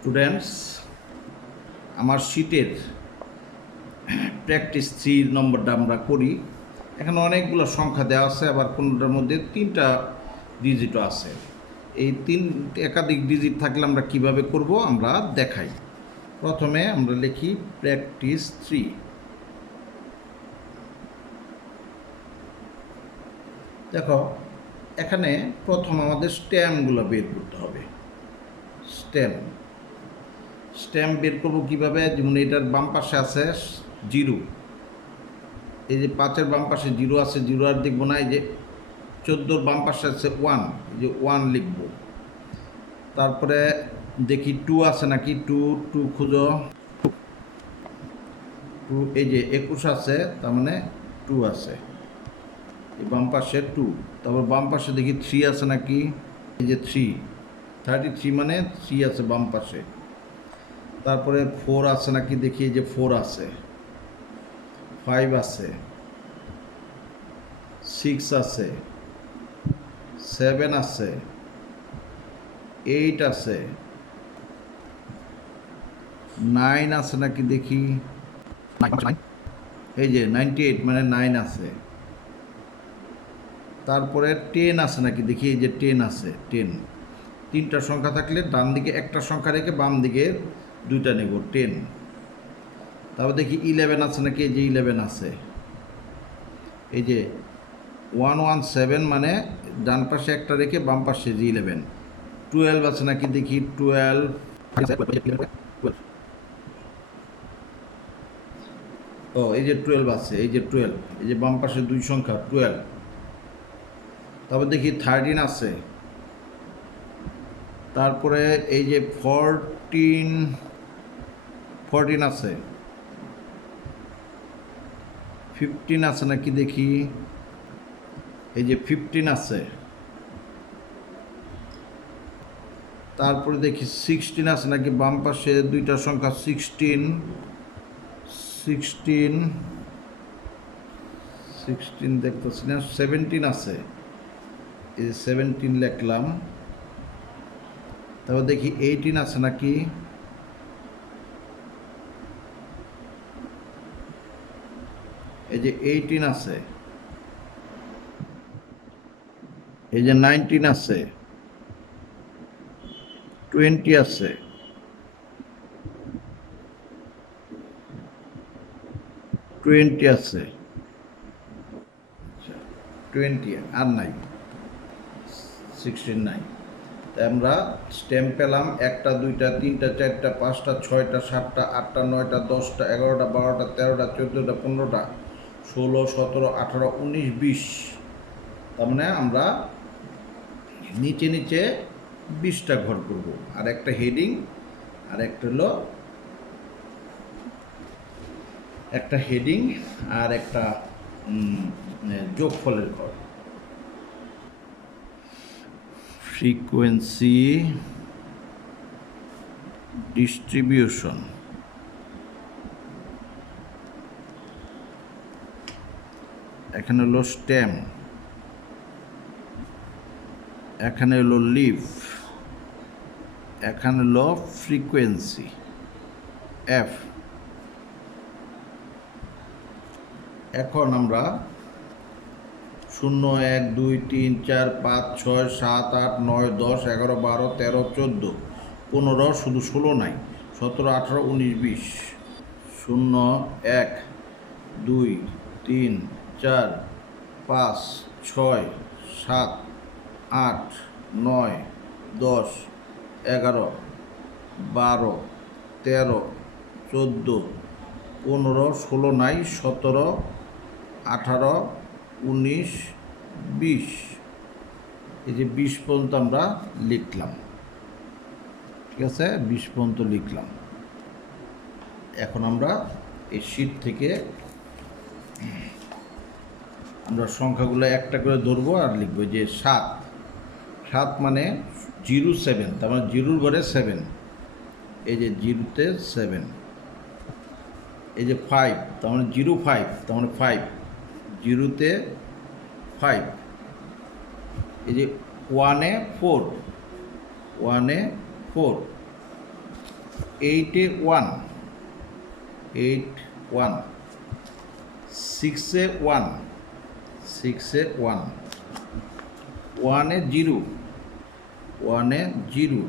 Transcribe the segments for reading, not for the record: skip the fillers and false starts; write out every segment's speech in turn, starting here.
Students, আমার শীটের practice 3 নম্বরটা আমরা করি। এখানে অনেকগুলো সংখ্যা দেওয়া আছে, আবার কোনোটার মধ্যে 3টা ডিজিটও আছে। এই একাধিক ডিজিট থাকলে আমরা কিভাবে করব আমরা দেখাই। প্রথমে আমরা লিখি প্র্যাকটিস 3। দেখো, এখানে প্রথম আমাদের স্ট্যাম্পগুলো বের করতে হবে। স্ট্যাম্প বের করবো কীভাবে? যেমন এটার বাম পাশে আছে 0, এই যে 5-এর বাম পাশে 0 আছে, 0 আর দেখবো না। এই যে 14-র বাম পাশে আছে 1, এই যে 1 লিখবো। তারপরে দেখি 2 আছে নাকি, 2 খুঁজো, 2, এই যে 21 আছে, তার মানে 2 আছে, এই বাম পাশে 2। তারপর বাম পাশে দেখি 3 আছে নাকি, এই যে 33 মানে 3 আছে বাম পাশে। তারপরে 4 আছে নাকি দেখি, এই যে 4 আছে, 5 আছে, 6 আছে, 7 আছে, 8 আছে, 9 আছে নাকি দেখি, এই যে 98 মানে 9 আছে। তারপরে 10 আছে নাকি দেখি, এই যে 10 আছে, 10। 3টা সংখ্যা থাকলে ডান দিকে একটা সংখ্যা রেখে বাম দিকে 2টা নেব, 10। তারপর দেখি 11 আছে নাকি, এই যে 11 আছে, এই যে 117 মানে ডান পাশে একটা রেখে বাম পাশে যে 11। 12 আছে নাকি দেখি, 12, ও এই যে 12 আছে, এই যে 12, এই যে বাম পাশে 2 সংখ্যা 12। তারপর দেখি 13 আছে, তারপরে এই যে 14 আছে, 15 আছে নাকি দেখি, এই যে 15 আছে। তারপরে দেখি 16 আছে নাকি, বাম পাশে 2টা সংখ্যা 16 দেখতেছি না। 17 আছে, এই যে 17 লিখলাম। তারপর দেখি 18 আছে নাকি, এই যে 18 আছে, এই যে 19 আছে, 20 আছে, 20 আছে, 20 আর নাই, 16 নাই। তাই আমরা স্ট্যাম্প পেলাম 1টা 2টা 3টা 4টা 5টা 6টা 7টা 8টা 9টা 10টা 11টা 12টা 13টা 14টা 15টা 16 17 18 19 20। তার মানে আমরা নিচে 20টা ঘর করব। আর একটা হেডিং, আর একটা হলো একটা হেডিং, আর একটা যোগফলের ঘর। ফ্রিকোয়েন্সি ডিস্ট্রিবিউশন, এখানে হলো স্ট্যাম্প, এখানে হলো লিভ, এখানে হলো ফ্রিকোয়েন্সি এফ। এখন আমরা 0 1 2 3 4 5 6 7 8 9 10 11 12 13 14 15 শুধু 16 নাই, 17 18 19 20। 0 1 2 3 4 5 6 7 8 9 10 11 12 13 14 15 16 নাই, 17 18 19 20। এই যে 20 পর্যন্ত আমরা লিখলাম, ঠিক আছে, 20 পর্যন্ত লিখলাম। এখন আমরা এই শীট থেকে আমরা সংখ্যাগুলো একটা করে ধরবো আর লিখবো যে 7 মানে 07, তার মানে 0-র ঘরে 7, এই যে 0-তে 7। এই যে 5, তার মানে 05, তার মানে 5, 0-তে 5। এই যে 1-এ 4, 8-এ 1, 8 1, 6-এ 1, 6-এ 1, 1-এ 0, 1-এ 0,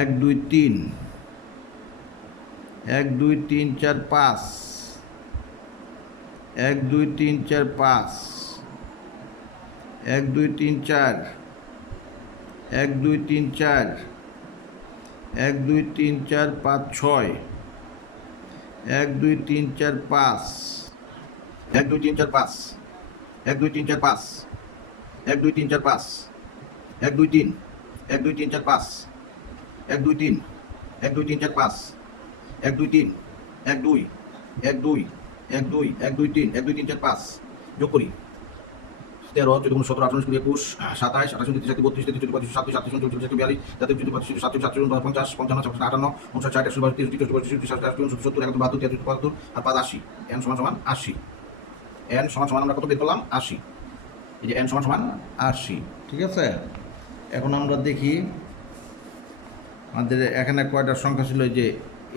এক দুই তিন, 1 2 3 4 5, 1 2 3 4 5, 1 2 3 4, 1 2 3 4, 1 2 3 4 5 6, 1 2 3 4 5, 1 2 3 4 5, 1 2 3 4 5, 1 2 3 4 5, 1 2 3, 1 2 3 4 5, 1 2 3, 1 2 3 4 5, 1 2 3, 1 2, 1 2, 1 2, 1 2 3, 1 2 3 4 5 যোগ করি 13 14 17 18 19 20 21 27 28 29 30 32 33 34 37 37 39 40 42 43 44 47 47 50 55 56 58 59 60 61 62 63 64 65 70 71 72 73 74 আর 85 n সমান সমান 80 n সমান সমান আমরা কত বের করলাম 80 এই যে n সমান সমান 80 ঠিক আছে। এখন আমরা দেখি আমাদের এখানে কয়টা সংখ্যা ছিল, এই যে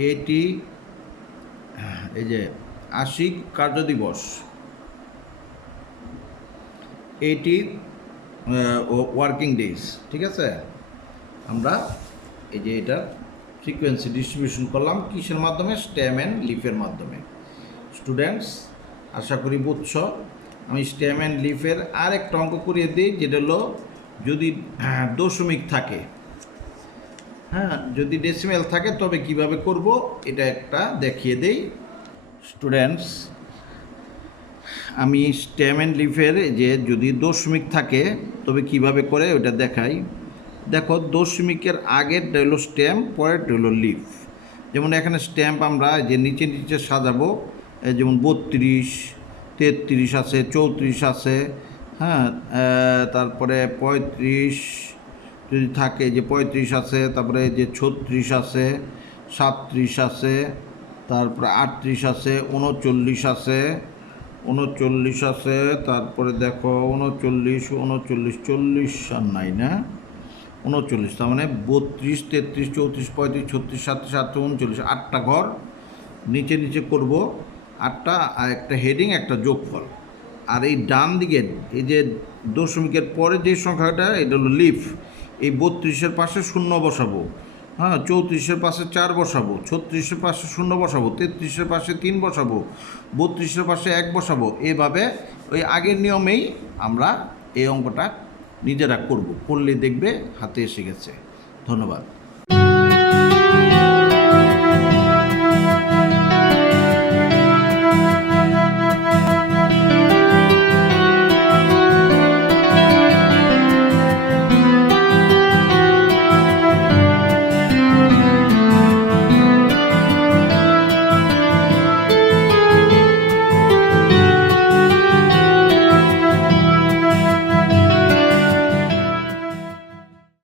এটি, এই যে 80 কার্যদিবস, 80 ওয়ার্কিং ডেজ, ঠিক আছে। আমরা এই যে এটা ফ্রিকোয়েন্সি ডিস্ট্রিবিউশন করলাম কিসের মাধ্যমে, স্টেম অ্যান্ড লিফের মাধ্যমে। স্টুডেন্টস আশা করি বুঝছ। আমি স্টেম অ্যান্ড লিফের আর একটা অঙ্ক করিয়ে দিই, যেটা হলো যদি দশমিক থাকে, হ্যাঁ যদি ডেসিমেল থাকে তবে কিভাবে করব এটা একটা দেখিয়ে দেই। স্টুডেন্টস আমি স্টেম অ্যান্ড লিফের যে যদি দশমিক থাকে তবে কিভাবে করে ওটা দেখাই। দেখো, দশমিকের আগেরটা হলো স্ট্যাম্প, পরেরটা হলো লিফ। যেমন এখানে স্ট্যাম্প আমরা যে নিচে নিচে সাজাবো, যেমন 32, 33 আছে, 34 আছে, হ্যাঁ, তারপরে 35 যদি থাকে, যে 35 আছে, তারপরে যে 36 আছে, 37 আছে, তারপরে 38 আছে, 39 আছে, 39 আছে, তারপরে দেখো 39, 39, 40 আর নাই না, 39, তার মানে 32, 33, 34, 35, 36, 37, 38, 39, 8টা ঘর নিচে নিচে করব, 8টা, আর একটা হেডিং, একটা যোগফল। আর এই ডান দিকে এই যে দশমিকের পরে যে সংখ্যাটা, এটা হলো লিফ। এই 32-এর পাশে শূন্য বসাবো, হ্যাঁ, 34-এর পাশে 4 বসাবো, 36-এর পাশে 0 বসাবো, 33-এর পাশে 3 বসাবো, 32-এর পাশে 1 বসাবো। এভাবে ওই আগের নিয়মেই আমরা এই অঙ্কটা নিজেরা করব, করলে দেখবে হাতে এসে গেছে। ধন্যবাদ।